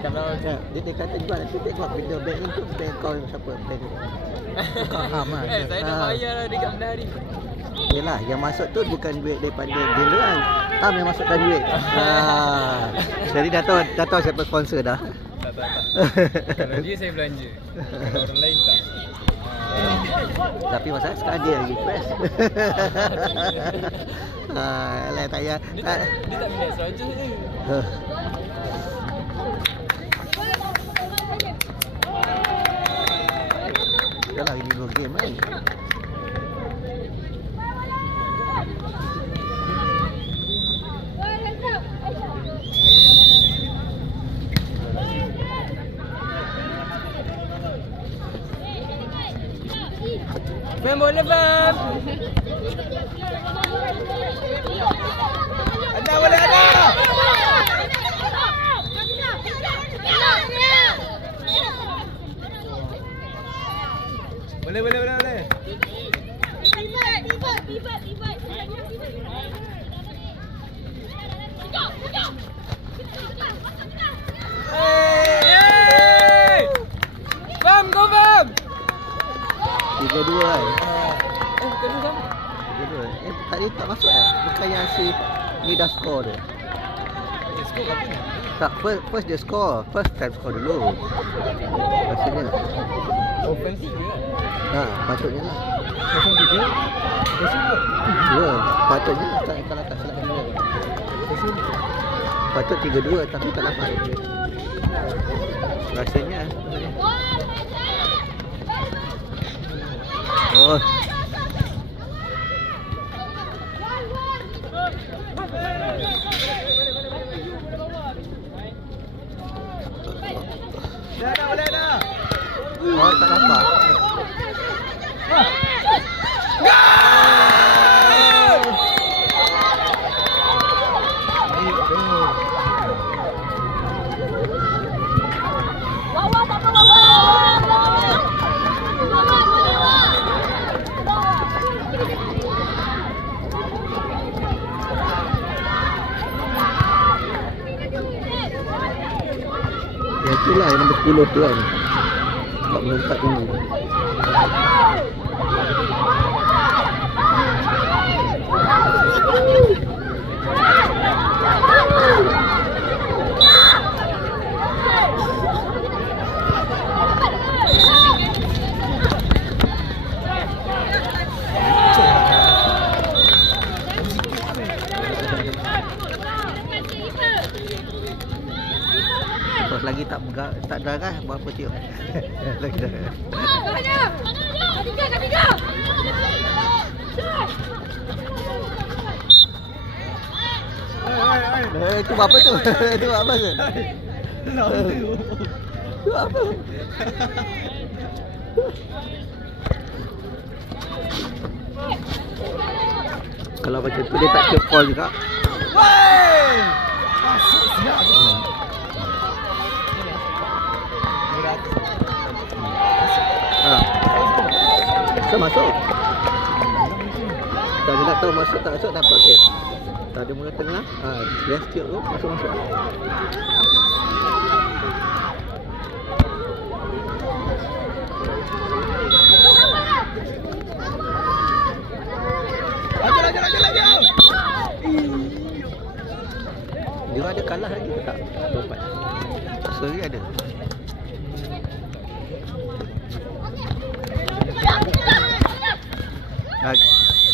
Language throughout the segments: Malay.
Kalau dia kata jual nanti tengok video bank tu bank kau siapa bank kau ham lah. saya dah bayar lah dekat bendahari. Yelah, yang masuk tu bukan duit daripada general. Ham yang masukkan duit. Jadi dah tahu siapa sponsor dah. Tak. Kalau dia saya belanja. Kalau orang lain tak. Tapi masalah sekarang dia request. Alah tak payah. Dia tak minat saja ni. Dah lah ini 2 game kan. Fam bola fam. Ada bola ada. Boleh. Hey! Fam, go fam. 3-2 kan. Kedua sama. 3-2. Tadi tak masuk lah. Bukan yang si ni dah score dia. Dia skor berapa ni? Tak, first dia score. First time score dulu. Rasanya lah. Offensive ke? Patutnya lah. 0-3. Ya, patutnya lah. Kalau tak salah dia. Patut 3-2 tapi tak dapat. Rasanya. Oh. Boleh dah. Oh, tak dapat. Ya itulah yang nombor 10 tu kan. 44 dulu. Lagi tak darah berapa tiup. Lagi darah. Ketiga. Itu apa tu? Itu apa tu? Itu apa? Kalau macam tu dia tak kira call juga. Woi! Masuk siap. Bisa masuk. Tak nak tahu masuk tak masuk dapat kes. Tak ada mula tengah. Dia setiap tu masuk. Laju. Dia ada kalah lagi ke tak? Dapat. Seri ada.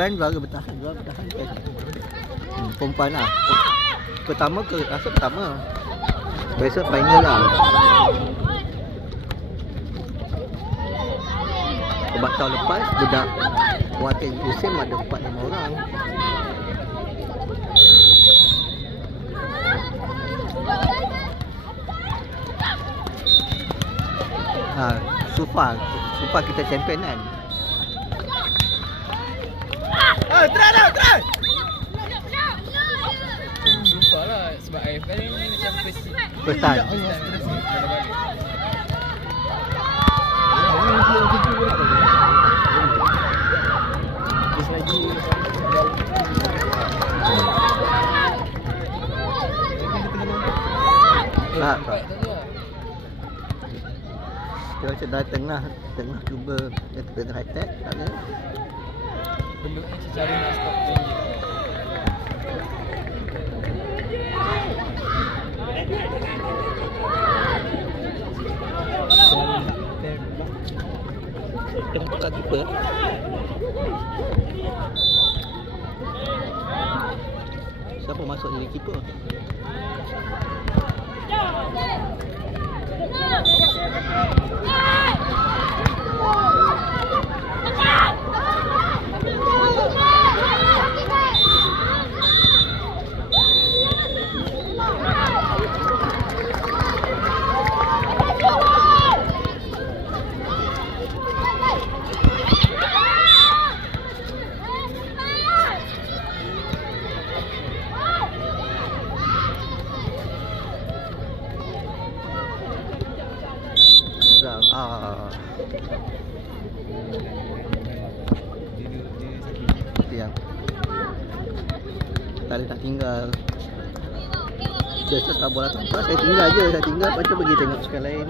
Fan juara bertahan perempuan lah. Pertama ke rasa pertama. Biasa final lah. Sebab tahun lepas budak wakil musim ada 4-5 orang. Supa kita champion kan. Try! Sumpah lah sebab AFL ni macam first time. Dia macam dah tengah cuba tengah attack tak ada. Belum cara nak stop Benji. Tengah tukar keeper. Siapa masuk jadi keeper? Yang tak boleh tak tinggal. Biasa tak bola tanpa saya tinggal je, saya tinggal lepas tu pergi tengok sukan lain.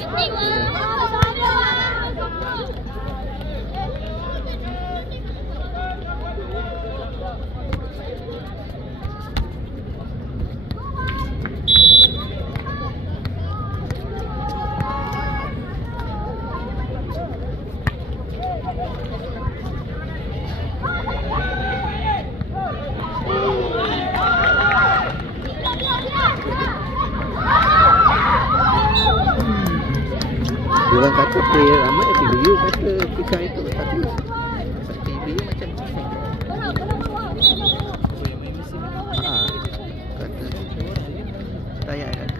Diorang kata player ramai, FBU kata ketika itu, tapi FBU macam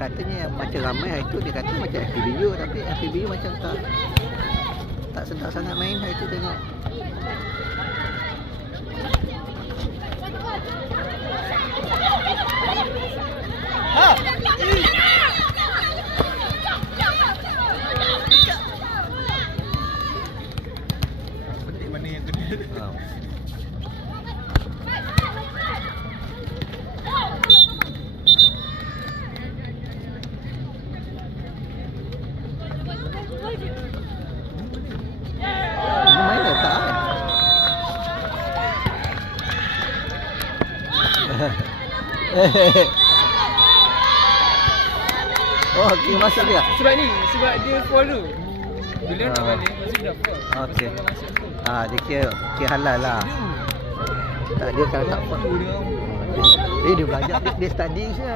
katanya yang macam ramai hari tu dia kata macam FBU, tapi FBU macam tak sedap sangat main hari tu tengok. Oh, okey, masuk dia. Sebab dia follow. Bila nak balik, masih dah fall. Okey. Dia kira halal lah. Tak, dia kalau tak follow dia. Dia belajar, dia study je.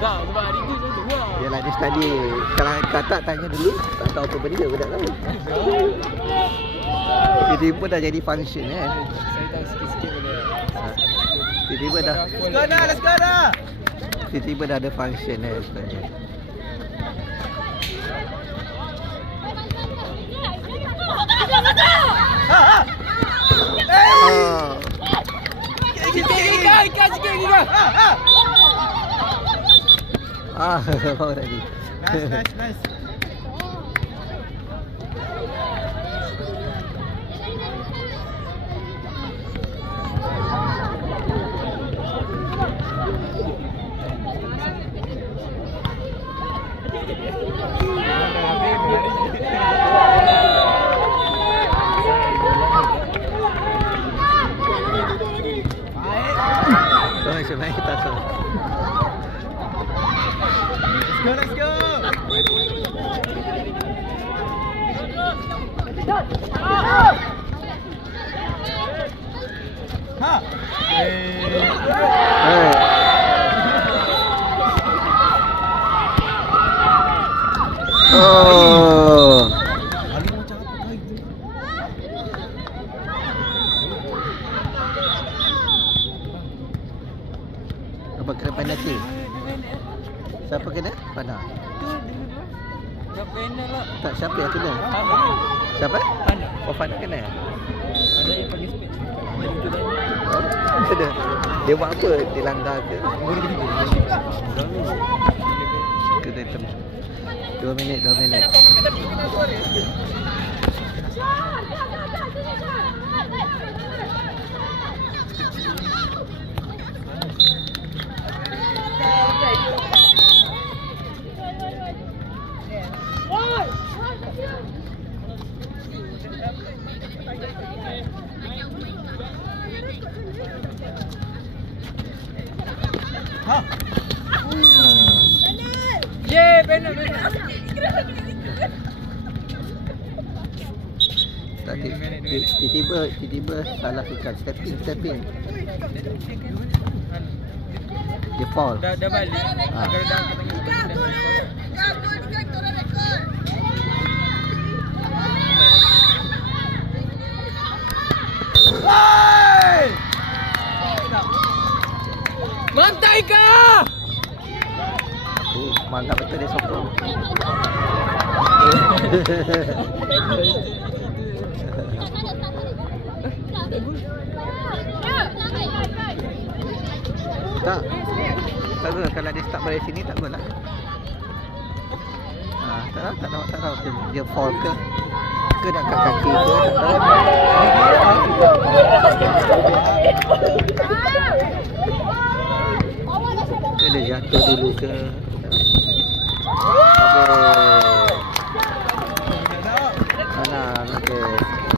Tak, sebab hari tu macam tu lah. Yalah, dia study. Kalau kata tanya dulu, tak tahu apa benda pun tak tahu. Tiba-tiba dah jadi function kan. Saya tahu sikit-sikit boleh. Tiba-tiba dah. Let's go dah. Tiba-tiba dah ada function sebenarnya. Bawa tadi. Nice. Sebenarnya kita tahu. Let's go. Oh. Apa kena penalti? Siapa kena? Fana. Dah penal lah. Tak, siapa yang kena? Fana. Siapa? Fana. Oh, Fana kena? Ada yang pakai spek. Kena. Dia buat apa? Dia langgar ke? Kena temu. 2 minit. Penat. Tak, tiba-tiba salah fikir. Stepping. Dia fall. Dah balik. Kalau dah Mantai kah? Mantap betul dia sokong. Tak gol kalau dia start dari sini tak gol lah. Tak tahu dia fall ke nak kat kaki ke tak tahu. Dia jatuh dulu ke